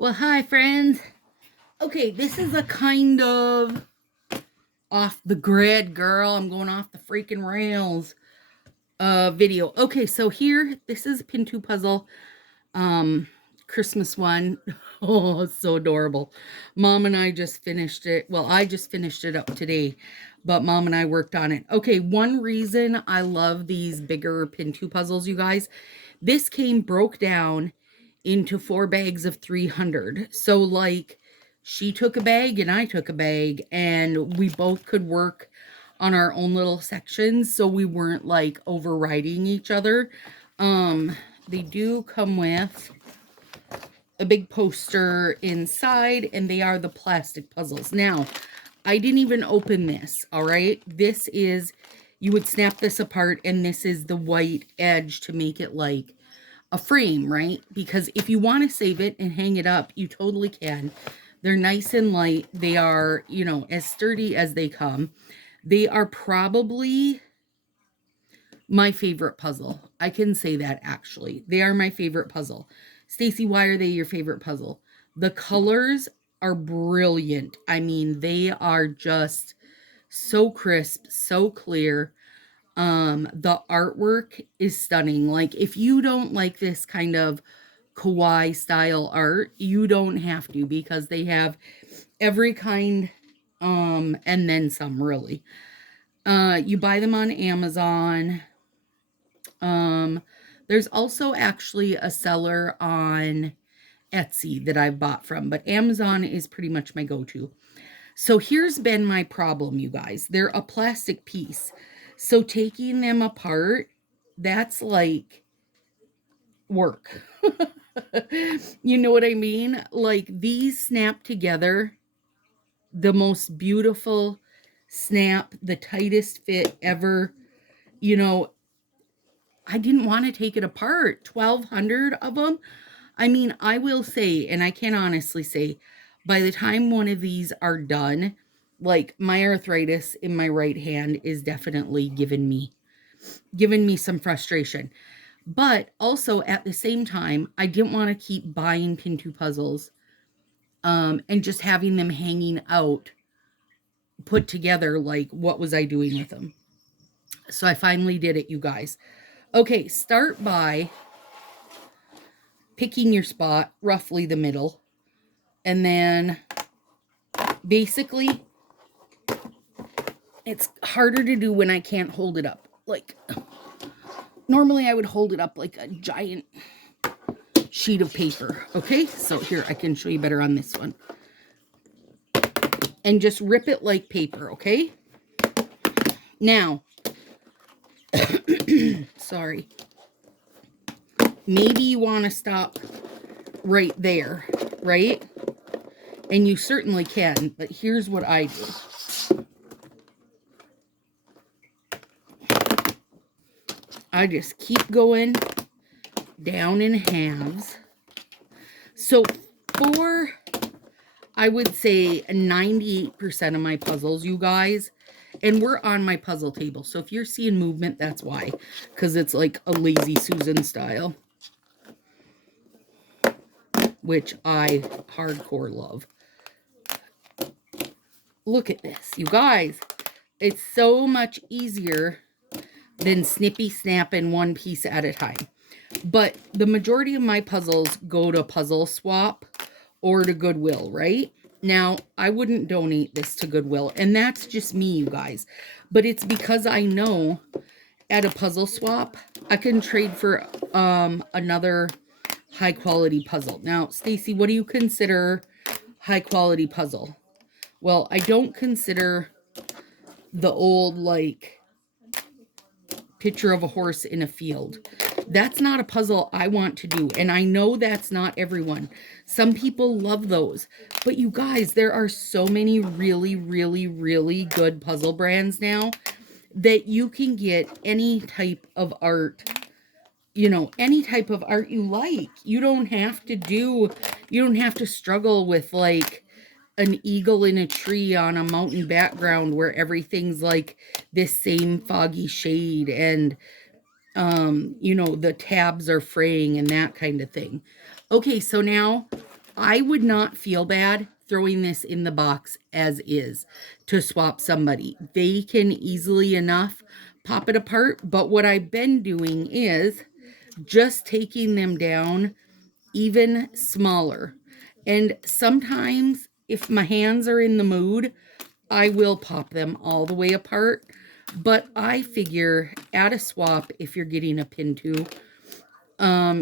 Well, hi, friends. Okay, this is a kind of off the grid, girl. I'm going off the freaking rails video. Okay, so here, this is a Pintoo puzzle. Christmas one. Oh, it's so adorable. Mom and I just finished it. Well, I just finished it up today, but Mom and I worked on it. Okay, one reason I love these bigger Pintoo puzzles, you guys, this broke down into 4 bags of 300. So like she took a bag and I took a bag and we both could work on our own little sections so we weren't like overriding each other. They do come with a big poster inside, and they are the plastic puzzles. Now, I didn't even open this, all right? This is, you would snap this apart, and this is the white edge to make it like a frame, right? Because if you want to save it and hang it up, you totally can. They're nice and light. They are, you know, as sturdy as they come. They are probably my favorite puzzle. I can say that actually. They are my favorite puzzle. Stacy, why are they your favorite puzzle? The colors are brilliant. I mean, they are just so crisp, so clear. The artwork is stunning. Like, if you don't like this kind of kawaii style art, you don't have to, because they have every kind and then some, really. You buy them on Amazon. There's also actually a seller on Etsy that I've bought from, but Amazon is pretty much my go-to. So here's been my problem, you guys. They're a plastic piece. So taking them apart, that's like work. You know what I mean? Like, these snap together, the most beautiful snap, the tightest fit ever. You know, I didn't want to take it apart. 1,200 of them. I mean, I will say, and I can honestly say, by the time one of these are done, like, my arthritis in my right hand is definitely giving me some frustration. But also at the same time, I didn't want to keep buying Pintoo puzzles and just having them hanging out, put together. Like, what was I doing with them? So I finally did it, you guys. Okay, start by picking your spot, roughly the middle, and then basically, it's harder to do when I can't hold it up. Like, normally I would hold it up like a giant sheet of paper. Okay, so here, I can show you better on this one. And just rip it like paper, okay? Now, sorry. Maybe you want to stop right there, right? And you certainly can, but here's what I do. I just keep going down in halves. So for, I would say, 98% of my puzzles, you guys, and we're on my puzzle table, so if you're seeing movement, that's why, because it's like a lazy Susan style, which I hardcore love. Look at this, you guys. It's so much easier than snippy snapping one piece at a time. But the majority of my puzzles go to Puzzle Swap or to Goodwill, right? Now, I wouldn't donate this to Goodwill, and that's just me, you guys. But it's because I know at a Puzzle Swap, I can trade for another high-quality puzzle. Now, Stacy, what do you consider high-quality puzzle? Well, I don't consider the old, like, picture of a horse in a field. That's not a puzzle I want to do. And I know that's not everyone. Some people love those. But you guys, there are so many really, really, really good puzzle brands now that you can get any type of art, you know, any type of art you like. You don't have to struggle with like an eagle in a tree on a mountain background where everything's like this same foggy shade and you know, the tabs are fraying and that kind of thing. Okay, so now I would not feel bad throwing this in the box as is to swap somebody. They can easily enough pop it apart. But what I've been doing is just taking them down even smaller. And sometimes, if my hands are in the mood, I will pop them all the way apart. But I figure at a swap, if you're getting a Pintoo,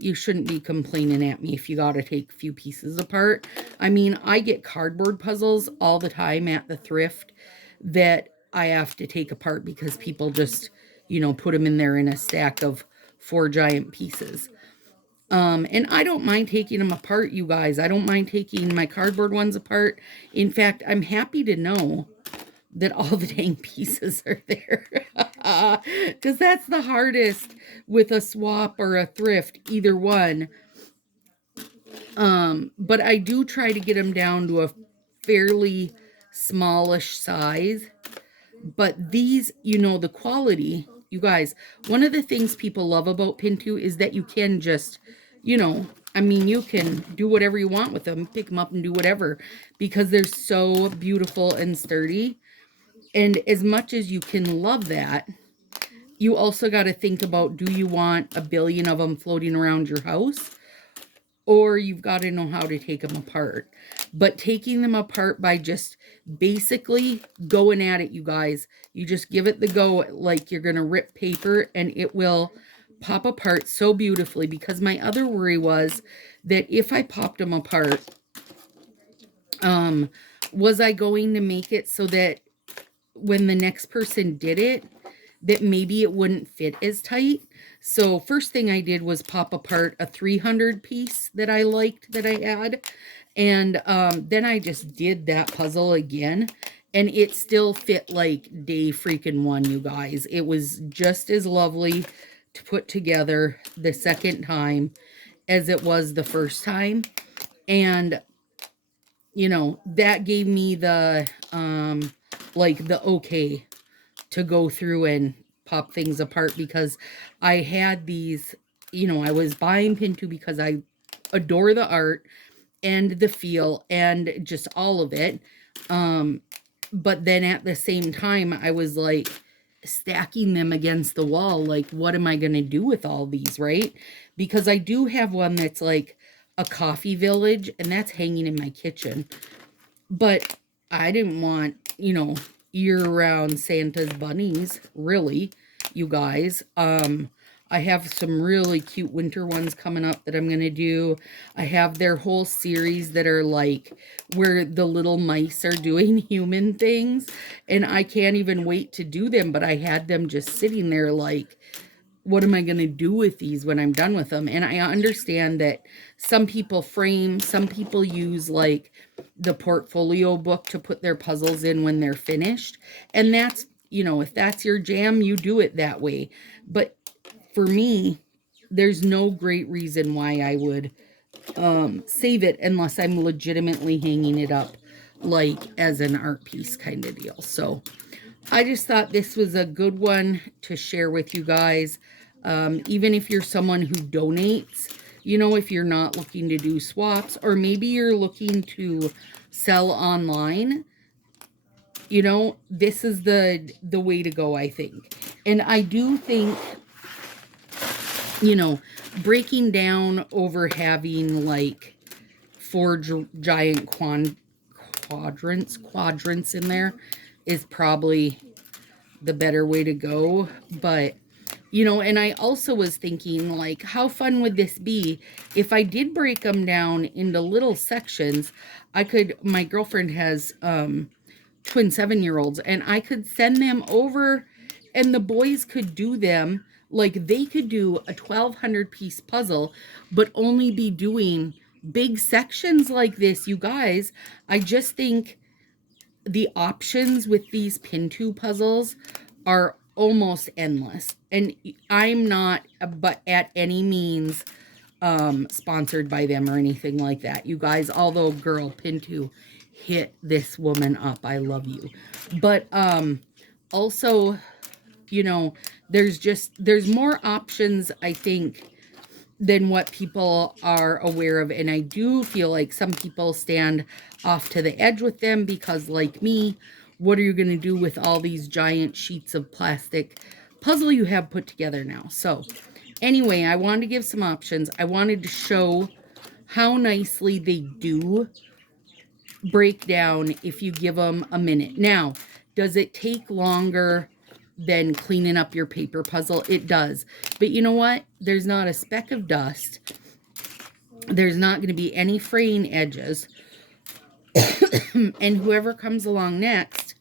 you shouldn't be complaining at me if you got to take a few pieces apart. I mean, I get cardboard puzzles all the time at the thrift that I have to take apart because people just, put them in there in a stack of 4 giant pieces. And I don't mind taking them apart, you guys. I don't mind taking my cardboard ones apart. In fact, I'm happy to know that all the dang pieces are there. Because that's the hardest with a swap or a thrift, either one. But I do try to get them down to a fairly smallish size. But these, the quality, you guys, one of the things people love about Pintoo is that you can just, you can do whatever you want with them, pick them up and do whatever, because they're so beautiful and sturdy. And as much as you can love that, you also got to think about, do you want a billion of them floating around your house? Or you've got to know how to take them apart. But taking them apart by just basically going at it, you guys, you just give it the go like you're going to rip paper, and it will pop apart so beautifully. Because my other worry was that if I popped them apart, was I going to make it so that when the next person did it, that maybe it wouldn't fit as tight? So first thing I did was pop apart a 300 piece that I liked that I had. And then I just did that puzzle again. And it still fit like day freaking one, you guys. It was just as lovely to put together the second time as it was the first time. And, that gave me the, the okay to go through and pop things apart, because I had these, I was buying Pintoo because I adore the art and the feel and just all of it. But then at the same time, I was like stacking them against the wall. Like, what am I going to do with all these, right? Because I do have one that's like a coffee village, and that's hanging in my kitchen. But I didn't want, year-round Santa's bunnies, really, you guys. I have some really cute winter ones coming up that I'm going to do. I have their whole series that are like where the little mice are doing human things, and I can't even wait to do them, but I had them just sitting there like, what am I going to do with these when I'm done with them? And I understand that some people frame, some people use like the portfolio book to put their puzzles in when they're finished. And that's, if that's your jam, you do it that way. But for me, there's no great reason why I would save it unless I'm legitimately hanging it up like as an art piece kind of deal. So I just thought this was a good one to share with you guys. Even if you're someone who donates, if you're not looking to do swaps, or maybe you're looking to sell online, this is the way to go, I think. And I do think, breaking down over having like 4 giant quadrants in there is probably the better way to go. But and I also was thinking, like, how fun would this be if I did break them down into little sections? My girlfriend has twin 7-year-olds, and I could send them over, and the boys could do them. Like, they could do a 1,200 piece puzzle, but only be doing big sections like this, you guys. I just think the options with these Pintoo puzzles are almost endless. And I'm not, but at any means, sponsored by them or anything like that, you guys. Although, girl, Pintoo, hit this woman up. I love you. But also, there's more options, I think, than what people are aware of. And I do feel like some people stand off to the edge with them because, like me, what are you going to do with all these giant sheets of plastic puzzle you have put together now? So anyway, I wanted to give some options. I wanted to show how nicely they do break down if you give them a minute. Now, does it take longer than cleaning up your paper puzzle? It does. But you know what? There's not a speck of dust. There's not going to be any fraying edges. And whoever comes along next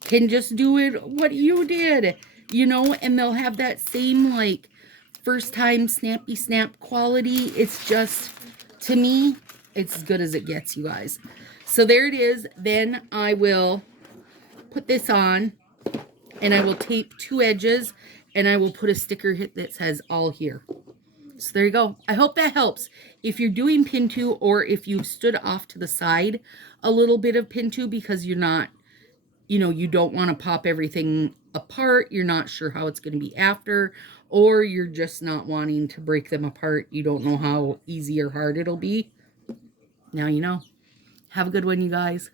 can just do it what you did, you know, and they'll have that same, like, first time snappy snap quality. It's just, to me, it's as good as it gets, you guys. So there it is. Then I will put this on, and I will tape 2 edges, and I will put a sticker hit that says all here. So there you go. I hope that helps. If you're doing Pintoo, or if you've stood off to the side a little bit of Pintoo because you're not, you know, you don't want to pop everything apart, you're not sure how it's going to be after, or you're just not wanting to break them apart, you don't know how easy or hard it'll be. Now you know. Have a good one, you guys.